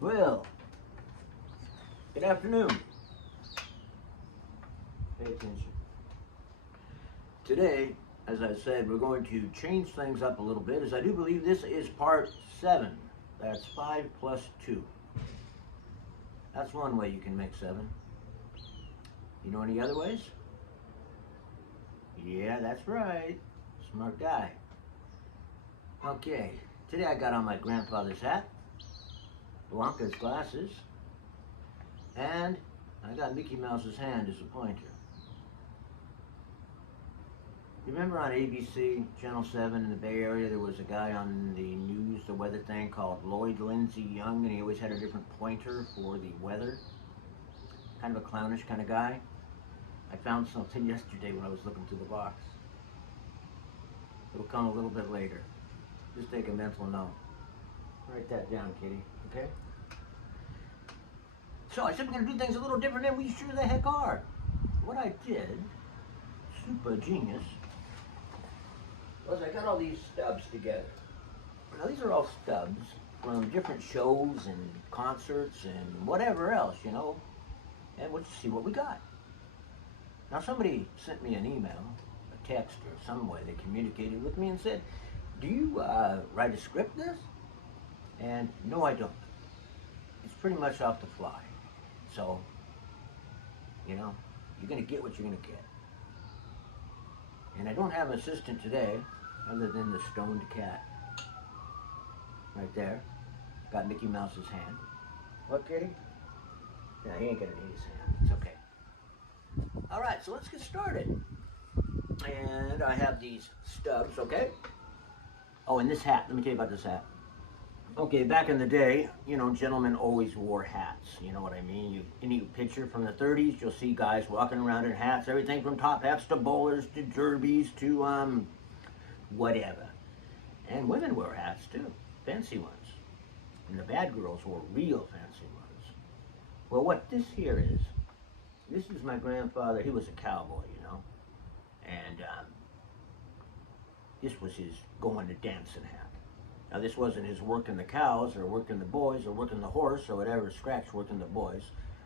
Well, good afternoon. Pay attention. Today, as I said, we're going to change things up a little bit, as I do believe this is part 7. That's 5 plus 2. That's one way you can make 7. You know any other ways? Yeah, that's right. Smart guy. Okay, today I got on my grandfather's hat, Blanca's glasses, and I got Mickey Mouse's hand as a pointer. You remember on ABC, Channel 7 in the Bay Area, there was a guy on the news, the weather thing, called Lloyd Lindsay Young, and he always had a different pointer for the weather. Kind of a clownish kind of guy. I found something yesterday when I was looking through the box. It'll come a little bit later. Just take a mental note. Write that down, kitty, okay? So I said we're going to do things a little different than we sure the heck are. What I did, super genius, was I got all these stubs together. Now these are all stubs from different shows and concerts and whatever else, you know. And we'll see what we got. Now somebody sent me an email, a text or some way, they communicated with me and said, do you write a script this? And no, I don't. It's pretty much off the fly. So, you know, you're going to get what you're going to get. And I don't have an assistant today other than the stoned cat. Right there. Got Mickey Mouse's hand. What, kitty? Yeah, he ain't going to need his hand. It's okay. All right, so let's get started. And I have these stubs, okay? Oh, and this hat. Let me tell you about this hat. Okay, back in the day, you know, gentlemen always wore hats. You know what I mean? Any picture from the 30s, you'll see guys walking around in hats. Everything from top hats to bowlers to derbies to whatever. And women wear hats too, fancy ones. And the bad girls wore real fancy ones. Well, what this here is, this is my grandfather. He was a cowboy, you know. And this was his going to dancing hat. Now this wasn't his working the cows or working the boys or working the horse or whatever, scratch working the boys,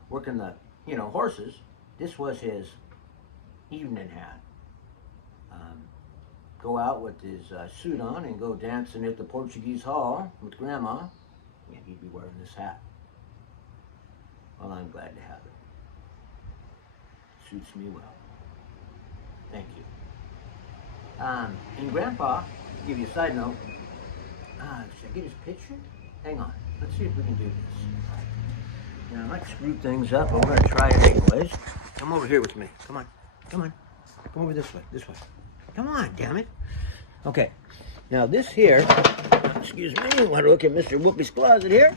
working the, you know, horses. This was his evening hat. Go out with his suit on and go dancing at the Portuguese Hall with Grandma. Yeah, he'd be wearing this hat. Well, I'm glad to have it. Suits me well. Thank you. And Grandpa, to give you a side note, should I get his picture? Hang on. Let's see if we can do this. Now, I might screw things up, but we're going to try it anyways. Come over here with me. Come on. Come on. Come over this way. This way. Come on, damn it. Okay. Now, this here, excuse me, I want to look at Mr. Whoopi's closet here.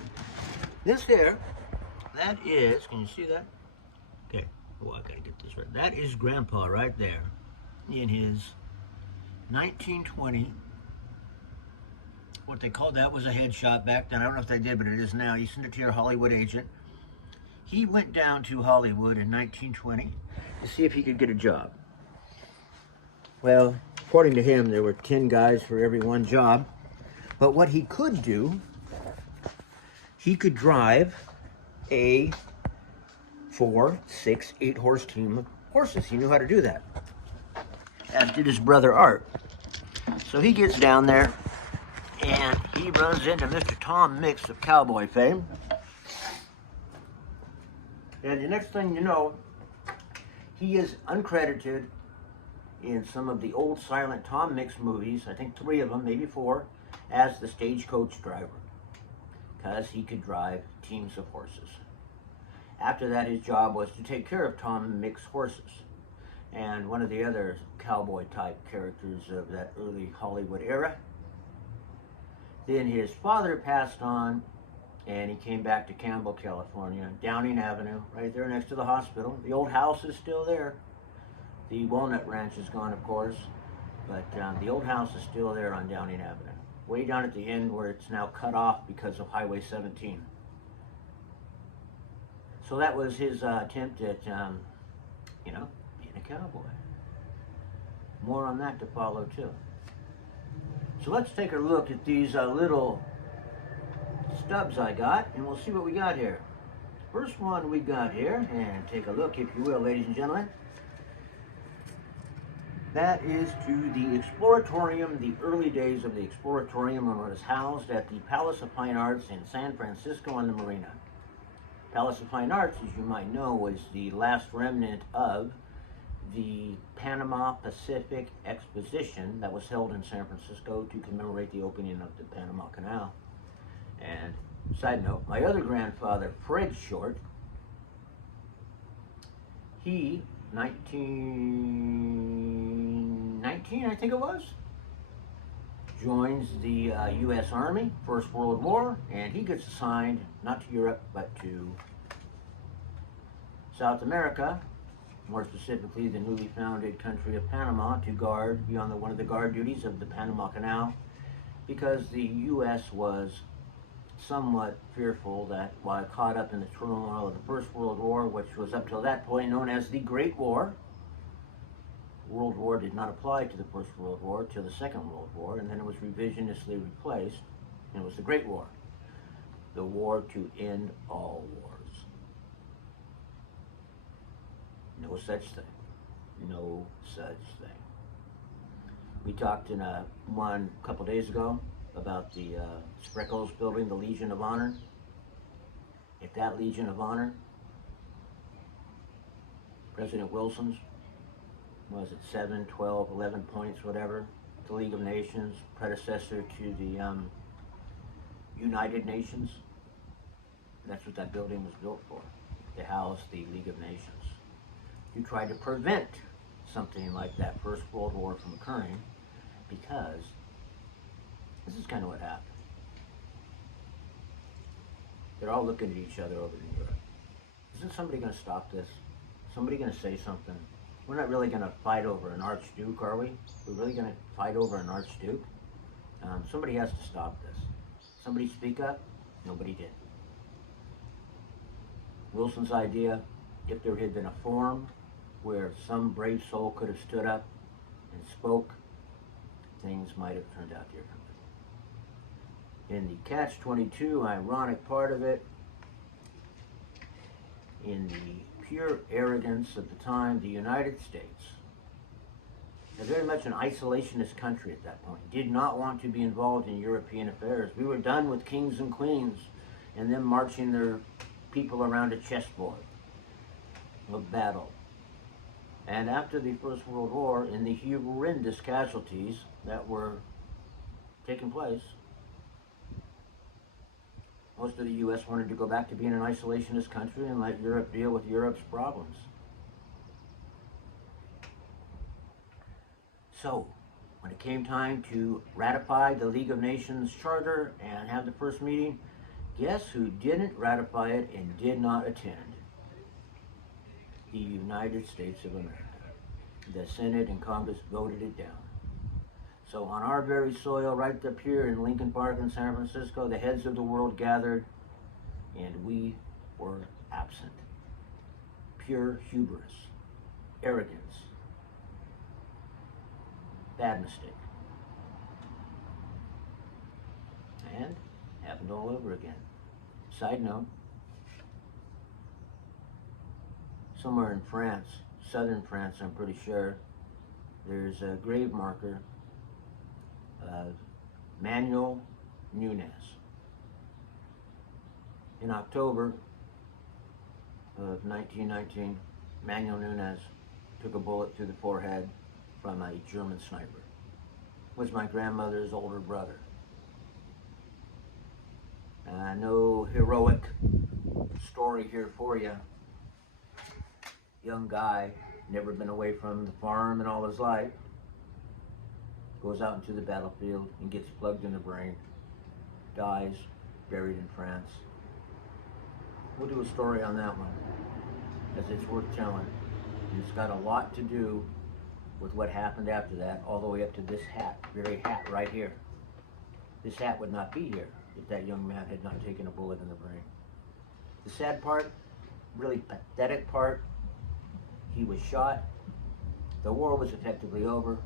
This here, that is, can you see that? Okay. Oh, I got to get this right. That is Grandpa right there in his 1920, what they called that was a headshot back then. I don't know if they did, but it is now. He sent it to your Hollywood agent. He went down to Hollywood in 1920 to see if he could get a job. Well, according to him, there were 10 guys for every one job. But what he could do, he could drive a 4, 6, 8 horse team of horses. He knew how to do that, as did his brother Art. So he gets down there and he runs into Mr. Tom Mix of cowboy fame. And the next thing you know, he is uncredited in some of the old silent Tom Mix movies, I think 3 of them, maybe 4, as the stagecoach driver, because he could drive teams of horses. After that, his job was to take care of Tom Mix horses. And one of the other cowboy-type characters of that early Hollywood era. Then his father passed on, and he came back to Campbell, California, Downing Avenue, right there next to the hospital. The old house is still there. The Walnut Ranch is gone, of course, but the old house is still there on Downing Avenue, way down at the end where it's now cut off because of Highway 17. So that was his attempt at, you know, being a cowboy. More on that to follow, too. So let's take a look at these little stubs I got, and we'll see what we got here. First one we got here, and take a look if you will, ladies and gentlemen. That is to the Exploratorium, the early days of the Exploratorium, when it was housed at the Palace of Fine Arts in San Francisco on the Marina. Palace of Fine Arts, as you might know, was the last remnant of the Panama Pacific Exposition that was held in San Francisco to commemorate the opening of the Panama Canal. And side note, my other grandfather, Fred Short, he, 1919, I think it was, joins the U.S. Army, First World War, and he gets assigned not to Europe, but to South America, more specifically the newly founded country of Panama, to guard, be on one of the guard duties of the Panama Canal, because the U.S. was somewhat fearful that while caught up in the turmoil of the First World War, which was up till that point known as the Great War. World War did not apply to the First World War till the Second World War, and then it was revisionistly replaced, and it was the Great War. The war to end all wars. No such thing. No such thing. We talked in one a couple days ago about the Spreckles building, the Legion of Honor. If that Legion of Honor, President Wilson's, was it 7, 12, 11 points, whatever, the League of Nations, predecessor to the United Nations, that's what that building was built for, to house the League of Nations. You tried to prevent something like that First World War from occurring, because this is kind of what happened. They're all looking at each other over in Europe. Isn't somebody going to stop this? Somebody going to say something? We're not really going to fight over an archduke, are we? We're really going to fight over an archduke? Somebody has to stop this. Somebody speak up? Nobody did. Wilson's idea, if there had been a forum where some brave soul could have stood up and spoke, things might have turned out differently. In the catch-22 ironic part of it, in the pure arrogance of the time, the United States, very much an isolationist country at that point, did not want to be involved in European affairs. We were done with kings and queens and them marching their people around a chessboard of battle. And after the First World War, in the horrendous casualties that were taking place, most of the U.S. wanted to go back to being an isolationist country and let Europe deal with Europe's problems. So, when it came time to ratify the League of Nations Charter and have the first meeting, guess who didn't ratify it and did not attend? The United States of America. The Senate and Congress voted it down. So on our very soil, right up here in Lincoln Park in San Francisco, the heads of the world gathered, and we were absent. Pure hubris, arrogance, bad mistake. And happened all over again. Side note, somewhere in France, southern France I'm pretty sure, there's a grave marker of Manuel Nunez. In October of 1919, Manuel Nunez took a bullet through the forehead from a German sniper. Was my grandmother's older brother. No heroic story here for you. Young guy, never been away from the farm in all his life, goes out into the battlefield and gets plugged in the brain, dies, buried in France. We'll do a story on that one, as it's worth telling. And it's got a lot to do with what happened after that, all the way up to this hat, very hat right here. This hat would not be here if that young man had not taken a bullet in the brain. The sad part, really pathetic part, he was shot. The war was effectively over.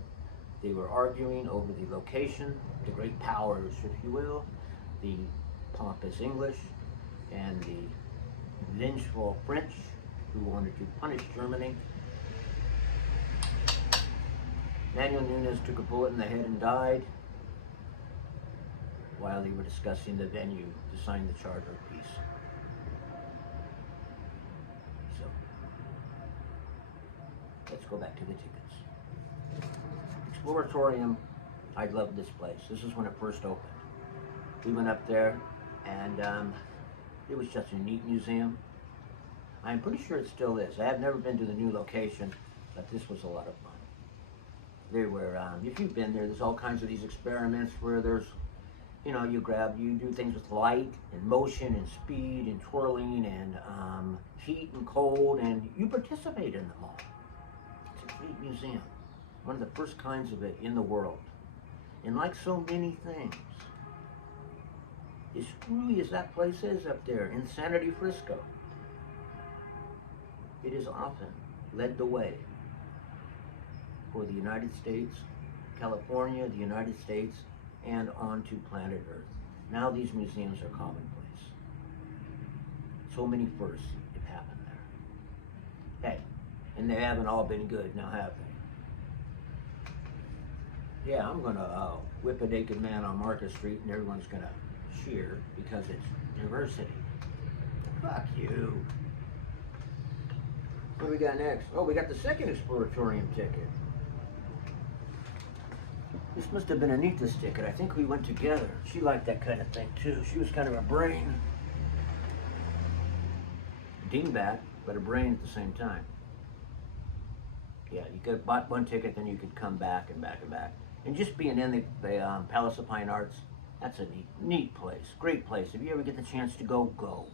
They were arguing over the location, the great powers, if you will, the pompous English and the vengeful French who wanted to punish Germany. Manuel Nunes took a bullet in the head and died while they were discussing the venue to sign the Charter of Peace. So, let's go back to the tickets. Exploratorium, I love this place. This is when it first opened. We went up there and it was just a neat museum. I'm pretty sure it still is. I have never been to the new location, but this was a lot of fun. There were, if you've been there, there's all kinds of these experiments where there's, you know, you do things with light and motion and speed and twirling and heat and cold, and you participate in them all. It's a great museum. One of the first kinds of it in the world. And like so many things, as screwy as that place is up there, Insanity Frisco, it has often led the way for the United States, California, the United States, and onto planet Earth. Now these museums are commonplace. So many firsts have happened there. Hey, and they haven't all been good, now have they? Yeah, I'm gonna whip a naked man on Market Street and everyone's gonna cheer because it's diversity. Fuck you. What do we got next? Oh, we got the second Exploratorium ticket. This must have been Anita's ticket. I think we went together. She liked that kind of thing too. She was kind of a brain. Dingbat, but a brain at the same time. Yeah, you could have bought one ticket, then you could come back and back and back. And just being in the Palace of Fine Arts, that's a neat place, great place. If you ever get the chance to go, go.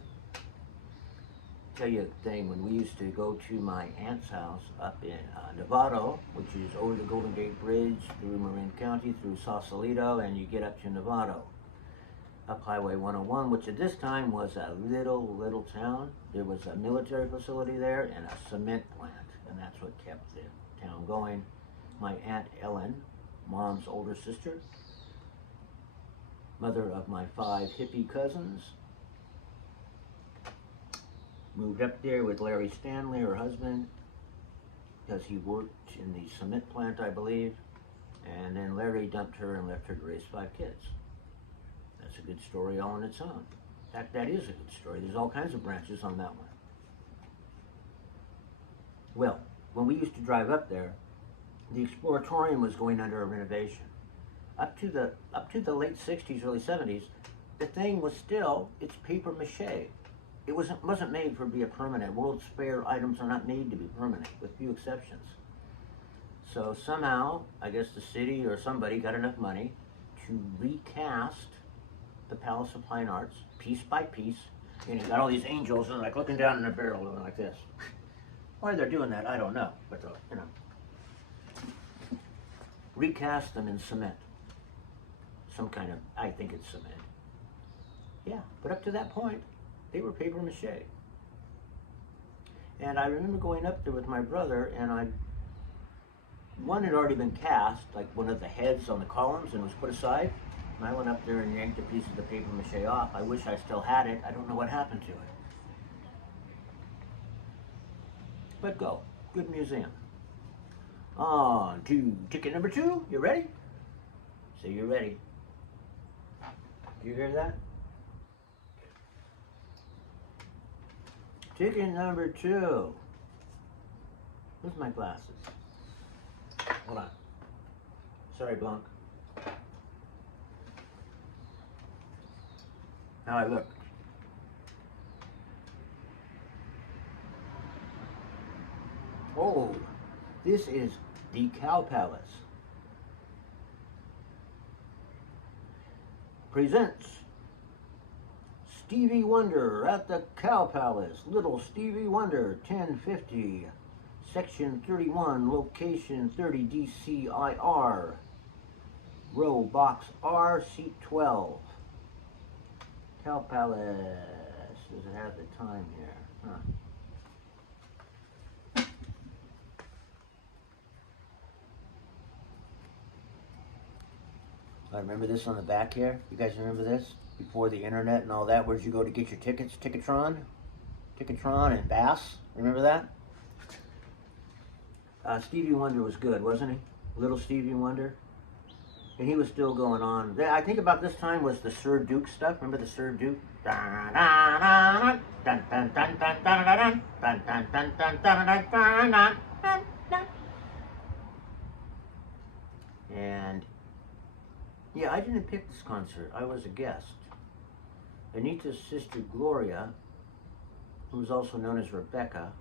Tell you a thing, when we used to go to my aunt's house up in Novato, which is over the Golden Gate Bridge, through Marin County, through Sausalito, and you get up to Novato, up Highway 101, which at this time was a little town. There was a military facility there and a cement plant, and that's what kept the town going. My Aunt Ellen, Mom's older sister, mother of my 5 hippie cousins, moved up there with Larry Stanley, her husband, because he worked in the cement plant, I believe. And then Larry dumped her and left her to raise 5 kids. That's a good story all on its own. In fact, that is a good story. There's all kinds of branches on that one. Well, when we used to drive up there, the Exploratorium was going under a renovation. Up to the late 60s, early 70s, the thing was still, it's paper mache. It wasn't made for to be a permanent. World's Fair items are not made to be permanent, with few exceptions. So somehow, I guess the city or somebody got enough money to recast the Palace of Fine Arts, piece by piece. And you got all these angels and like looking down in a barrel doing like this. Why they're doing that, I don't know. But you know, recast them in cement. Some kind of, I think it's cement. Yeah, but up to that point, they were paper mache. And I remember going up there with my brother, and one had already been cast, like one of the heads on the columns, and was put aside. And I went up there and yanked a piece of the paper mache off. I wish I still had it. I don't know what happened to it. But go. Good museum. On to ticket number 2. You ready? So you're ready. Do you hear that? Ticket number 2. Where's my glasses? Hold on. Sorry, Blanc. How I look. Oh, this is the Cow Palace. Presents Stevie Wonder at the Cow Palace. Little Stevie Wonder, 1050, Section 31, Location 30 DCIR, Row Box R, Seat 12. Cow Palace. Does it have the time here? Huh. I remember this on the back here. You guys remember this? before the internet and all that. Where'd you go to get your tickets? Ticketron and Bass. Remember that? Stevie Wonder was good, wasn't he? Little Stevie Wonder. And he was still going on. I think about this time was the Sir Duke stuff. Remember the Sir Duke? And yeah, I didn't pick this concert. I was a guest. Anita's sister Gloria, who was also known as Rebecca,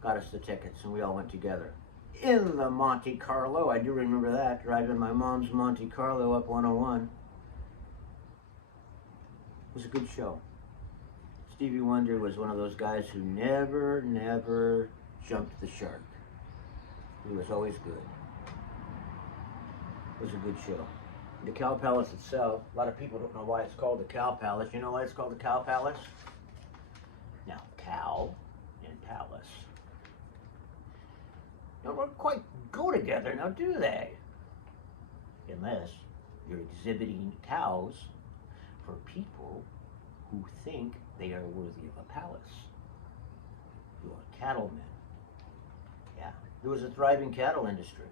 got us the tickets, and we all went together. In the Monte Carlo, I do remember that, driving my mom's Monte Carlo up 101. It was a good show. Stevie Wonder was one of those guys who never jumped the shark. He was always good. It was a good show. The Cow Palace itself, a lot of people don't know why it's called the Cow Palace. You know why it's called the Cow Palace? Now, cow and palace don't quite go together, now do they? Unless you're exhibiting cows for people who think they are worthy of a palace. You are cattlemen. Yeah, there was a thriving cattle industry,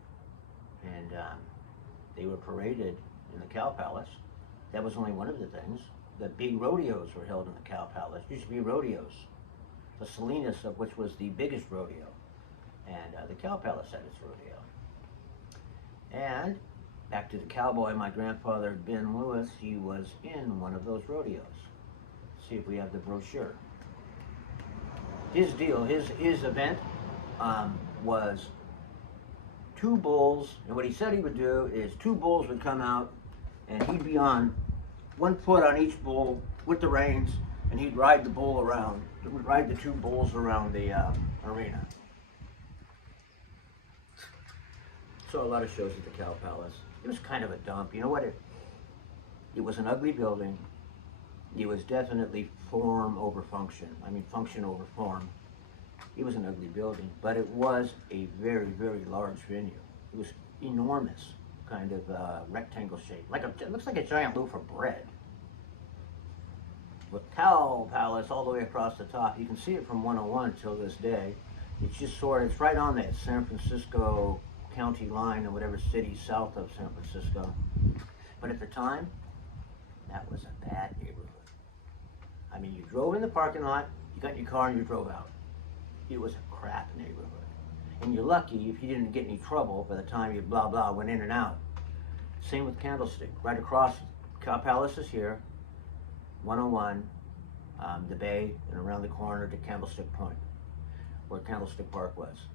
and they were paraded in the Cow Palace. That was only one of the things. The big rodeos were held in the Cow Palace. There used to be rodeos. The Salinas, of which was the biggest rodeo. And the Cow Palace had its rodeo. And back to the cowboy, my grandfather, Ben Lewis, he was in one of those rodeos. Let's see if we have the brochure. His deal, his event was 2 bulls, and what he said he would do is 2 bulls would come out, and he'd be on 1 foot on each bull with the reins, and he'd ride the bull around. He would ride the 2 bulls around the arena. Saw a lot of shows at the Cow Palace. It was kind of a dump. You know what? It was an ugly building. It was definitely form over function. I mean, function over form. It was an ugly building, but it was a very large venue. It was enormous, kind of rectangle shape. It looks like a giant loaf of bread. With Cow Palace all the way across the top. You can see it from 101 till this day. It's just it's right on that San Francisco county line or whatever city south of San Francisco. But at the time, that was a bad neighborhood. I mean, you drove in the parking lot, you got in your car and you drove out. It was a crap neighborhood. And you're lucky if you didn't get any trouble by the time you went in and out. Same with Candlestick. Right across, Cow Palace is here, 101, the bay, and around the corner to Candlestick Point, where Candlestick Park was.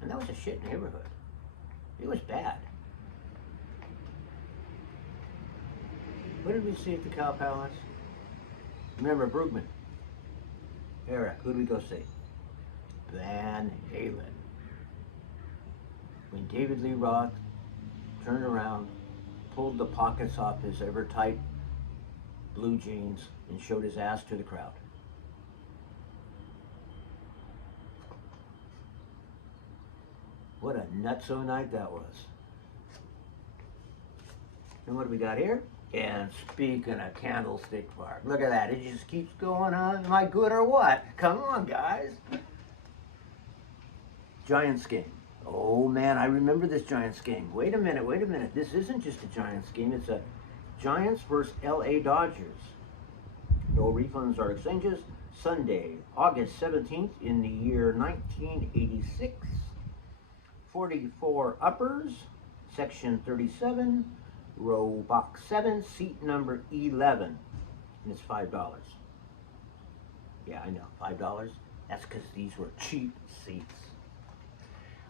And that was a shit neighborhood. It was bad. What did we see at the Cow Palace? Remember Brugman. Eric, who did we go see? Van Halen. When David Lee Roth turned around, pulled the pockets off his ever tight blue jeans, and showed his ass to the crowd. What a nutso night that was. And what do we got here? And speaking of Candlestick Park, look at that. It just keeps going on. Am I good or what? Come on, guys. Giants game. Oh, man, I remember this Giants game. Wait a minute. This isn't just a Giants game. It's a Giants versus LA Dodgers. No refunds or exchanges. Sunday, August 17th in the year 1986. 44 uppers, section 37, row box 7, seat number 11. And it's $5. Yeah, I know, $5. That's because these were cheap seats.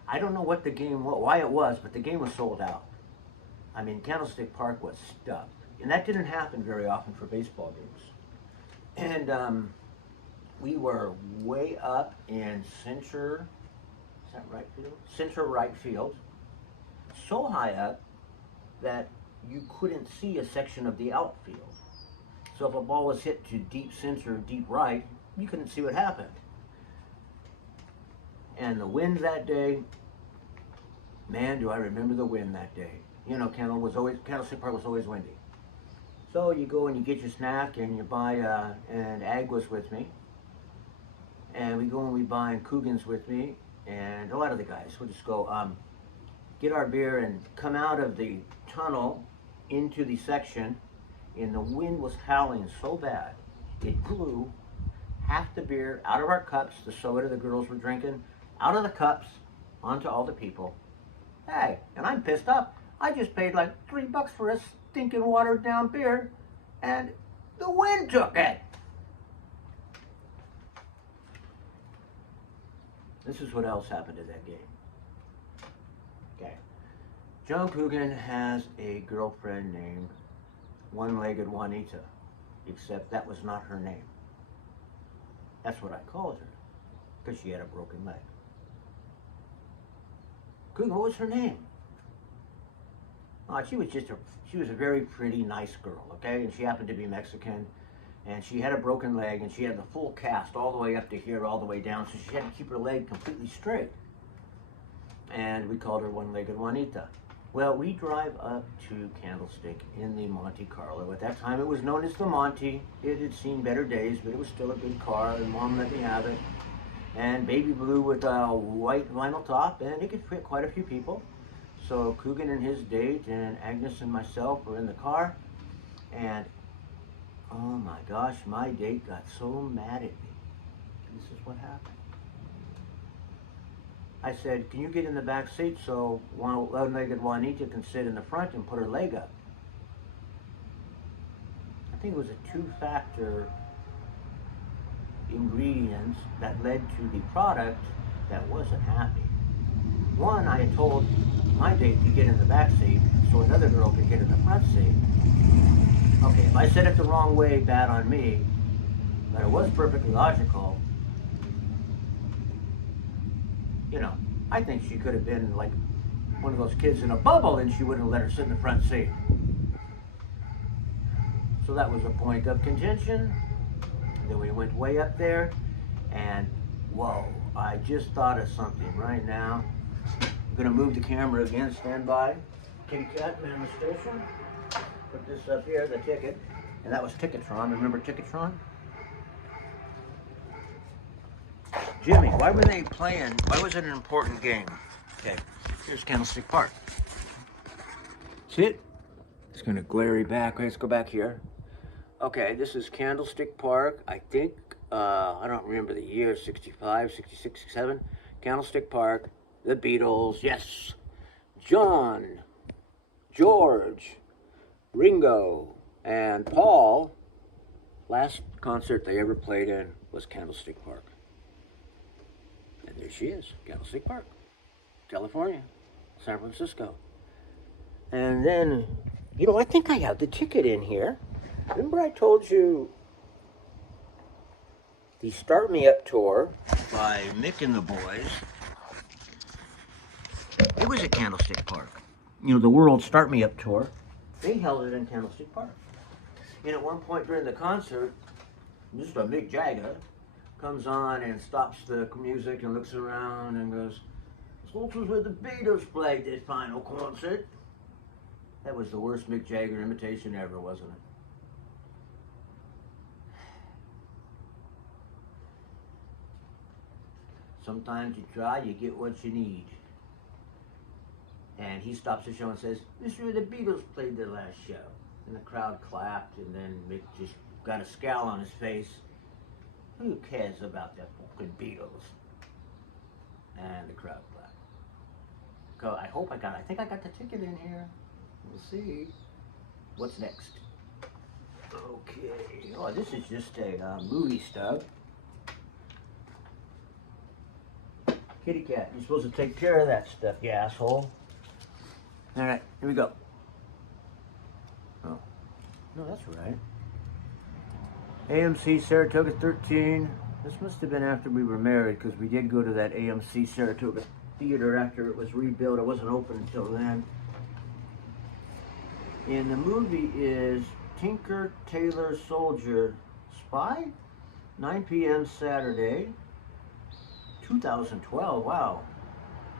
I don't know what the game was, why it was, but the game was sold out. I mean, Candlestick Park was stuffed. And that didn't happen very often for baseball games. And we were way up in center right field, so high up that you couldn't see a section of the outfield. So if a ball was hit to deep center, deep right, you couldn't see what happened. And the wind that day, man, do I remember the wind that day. You know, Candlestick Park was always windy. So you go and you get your snack and you buy, and Ag was with me. And we go and we buy, and Coogan's with me, and a lot of the guys. We'll just go get our beer and come out of the tunnel into the section, and the wind was howling so bad, it blew half the beer out of our cups, the soda the girls were drinking, out of the cups, onto all the people. Hey, and I'm pissed off. I just paid like $3 for a stinking watered down beer, and the wind took it. This is what else happened in that game. Okay. John Coogan has a girlfriend named One-Legged Juanita, except that was not her name. That's what I called her, because she had a broken leg. Coogan, what was her name? She was a very pretty, nice girl, okay? And she happened to be Mexican, and she had a broken leg, and she had the full cast all the way up to here, all the way down, so she had to keep her leg completely straight. And we called her One-Legged Juanita. Well, we drive up to Candlestick in the Monte Carlo. At that time, it was known as the Monte. It had seen better days, but it was still a good car, and Mom let me have it. And baby blue with a white vinyl top, and it could fit quite a few people. So Coogan and his date, and Agnes and myself were in the car, and oh my gosh, my date got so mad at me. This is what happened. I said, can you get in the back seat so One-Legged Juanita can sit in the front and put her leg up? I think it was a two-factor ingredients that led to the product that wasn't happy. One, I had told my date to get in the back seat so another girl could get in the front seat. Okay, if I said it the wrong way, bad on me, but it was perfectly logical. You know, I think she could have been like one of those kids in a bubble and she wouldn't have let her sit in the front seat. So that was a point of contention. Then we went way up there, and whoa, I just thought of something right now. I'm gonna move the camera again, stand by. Kitty cat, man the station. Put this up here, the ticket. And that was Ticketron, remember Ticketron? Jimmy, why were they playing? Why was it an important game? Okay, here's Candlestick Park. See it? It's gonna glare back. Let's go back here. Okay, this is Candlestick Park. I think, I don't remember the year, 65, 66, 67. Candlestick Park, the Beatles, yes. John, George, Ringo, and Paul. Last concert they ever played in was Candlestick Park. And there she is, Candlestick Park, California, San Francisco. And then, you know, I think I have the ticket in here. Remember I told you the Start Me Up tour by Mick and the boys? It was at Candlestick Park. You know, the World Start Me Up tour. They held it in Candlestick Park. And at one point during the concert, Mr. Mick Jagger comes on and stops the music and looks around and goes, "This was where the Beatles played their final concert." That was the worst Mick Jagger imitation ever, wasn't it? Sometimes you try, you get what you need. And he stops the show and says, "This is where the Beatles played their last show." And the crowd clapped, and then Mick just got a scowl on his face. Who cares about the fucking Beatles? And the crowd clapped. So I think I got the ticket in here. We'll see. What's next? Okay. Oh, this is just a movie stub. Kitty cat, you're supposed to take care of that stuff, you asshole. All right, here we go. Oh, no, that's right. AMC Saratoga 13. This must have been after we were married, because we did go to that AMC Saratoga theater after it was rebuilt. It wasn't open until then. And the movie is Tinker Tailor Soldier Spy, 9 p.m. Saturday, 2012. Wow,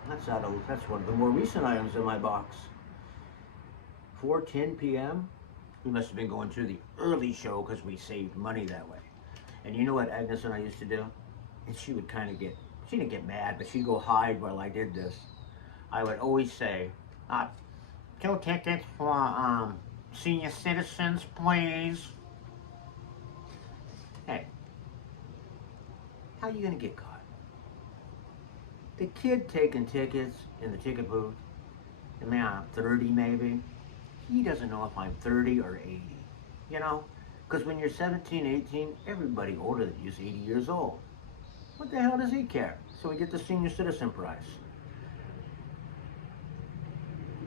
that's one of the more recent items in my box. 4:10 p.m. We must have been going to the early show because we saved money that way. And you know what Agnes and I used to do? And she would kind of get, she didn't get mad, but she'd go hide while I did this. I would always say, 2 tickets for senior citizens, please. Hey, how are you going to get caught? The kid taking tickets in the ticket booth, I mean, I'm 30 maybe. He doesn't know if I'm 30 or 80, you know? Because when you're 17, 18, everybody older than you is 80 years old. What the hell does he care? So we get the senior citizen price.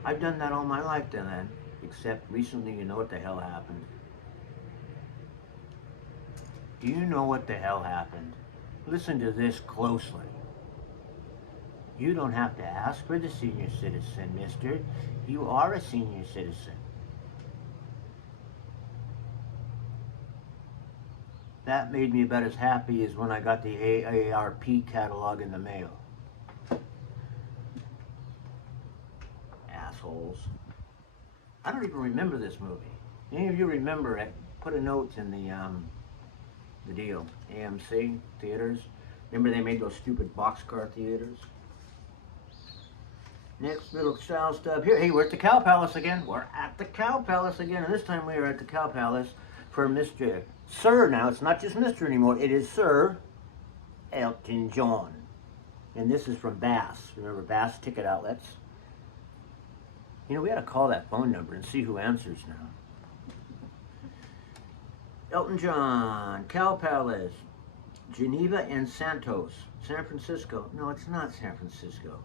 I've done that all my life then, except recently, you know what the hell happened? Do you know what the hell happened? Listen to this closely. You don't have to ask for the senior citizen, mister. You are a senior citizen. That made me about as happy as when I got the AARP catalog in the mail. Assholes. I don't even remember this movie. Any of you remember it? Put a note in the deal. AMC theaters. Remember they made those stupid boxcar theaters? Next little child stub here. Hey, we're at the Cow Palace again. We're at the Cow Palace again. And this time we are at the Cow Palace for Mr. Sir. Now, it's not just Mr. anymore. It is Sir Elton John. And this is from Bass. Remember Bass Ticket Outlets? You know, we ought to call that phone number and see who answers now. Elton John, Cow Palace, Geneva and Santos, San Francisco. No, it's not San Francisco.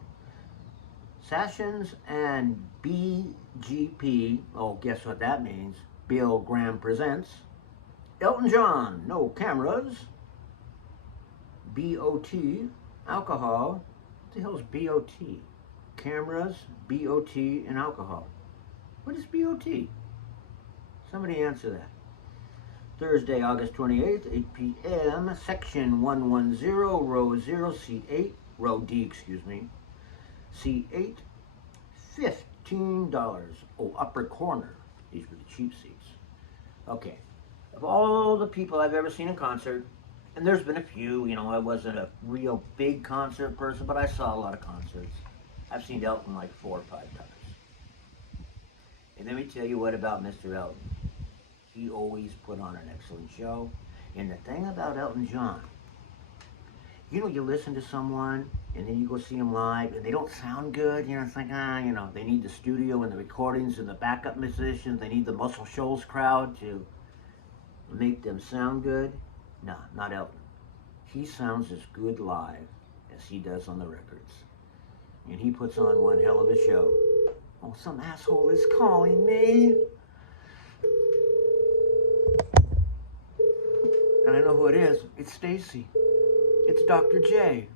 Sessions and BGP, oh, guess what that means? Bill Graham presents. Elton John, no cameras. BOT, alcohol. What the hell is BOT? Cameras, BOT, and alcohol. What is BOT? Somebody answer that. Thursday, August 28th, 8 p.m., section 110, row 0, seat 8, row D, excuse me. Seat 8, $15. Oh, upper corner. These were the cheap seats. Okay. Of all the people I've ever seen in concert, and there's been a few, you know, I wasn't a real big concert person, but I saw a lot of concerts. I've seen Elton like 4 or 5 times. And let me tell you what about Mr. Elton. He always put on an excellent show. And the thing about Elton John, you know, you listen to someone and then you go see them live and they don't sound good. You know, it's like, you know, they need the studio and the recordings and the backup musicians. They need the Muscle Shoals crowd to make them sound good. No, not Elton. He sounds as good live as he does on the records. And he puts on one hell of a show. Oh, some asshole is calling me. And I know who it is. It's Stacy. It's Dr. J.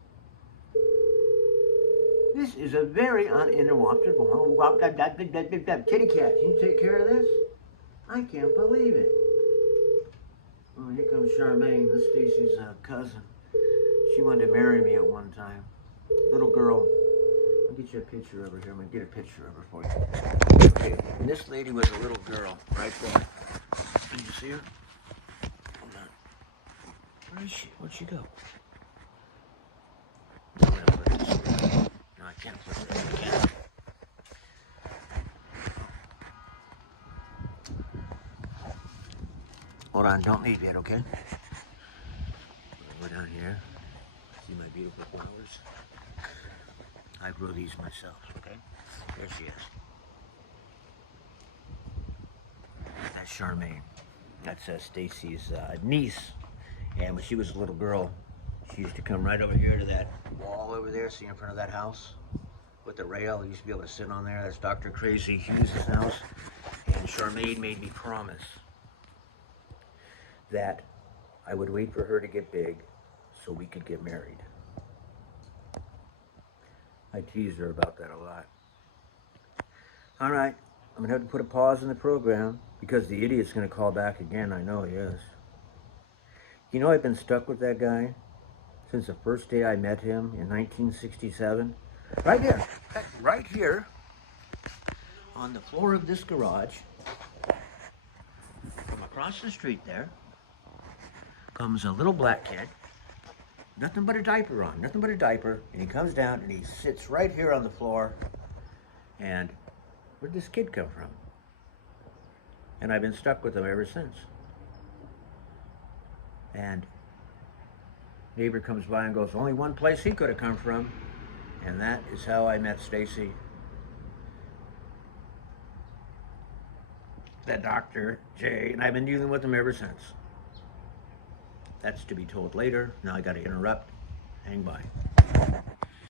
This is a very uninterrupted kitty cat. Can you take care of this? I can't believe it. Oh, here comes Charmaine. That's Stacy's cousin. She wanted to marry me at one time. Little girl. I'll get you a picture of her here. I'm going to get a picture of her for you. Okay. And this lady was a little girl right there. Can you see her? Hold on. Where is she? Where'd she go? No, I can't put her in the camera. Hold on, don't leave yet, okay? Go down here. See my beautiful flowers? I grow these myself, okay? There she is. That's Charmaine. That's Stacy's niece. And when she was a little girl, she used to come right over here to that wall over there, see in front of that house with the rail. I used to be able to sit on there. That's Dr. Crazy Hughes' house. And Charmaine made me promise that I would wait for her to get big so we could get married. I tease her about that a lot. All right, I'm gonna have to put a pause in the program because the idiot's gonna call back again. I know he is. You know, I've been stuck with that guy since the first day I met him in 1967. Right here, right here on the floor of this garage. across the street there comes a little black kid, nothing but a diaper on, nothing but a diaper, and he comes down and he sits right here on the floor. And where'd this kid come from? And I've been stuck with him ever since. And neighbor comes by and goes, only one place he could have come from, and that is how I met Stacy. That Dr. J, and I've been dealing with him ever since. That's to be told later. Now I got to interrupt. Hang by.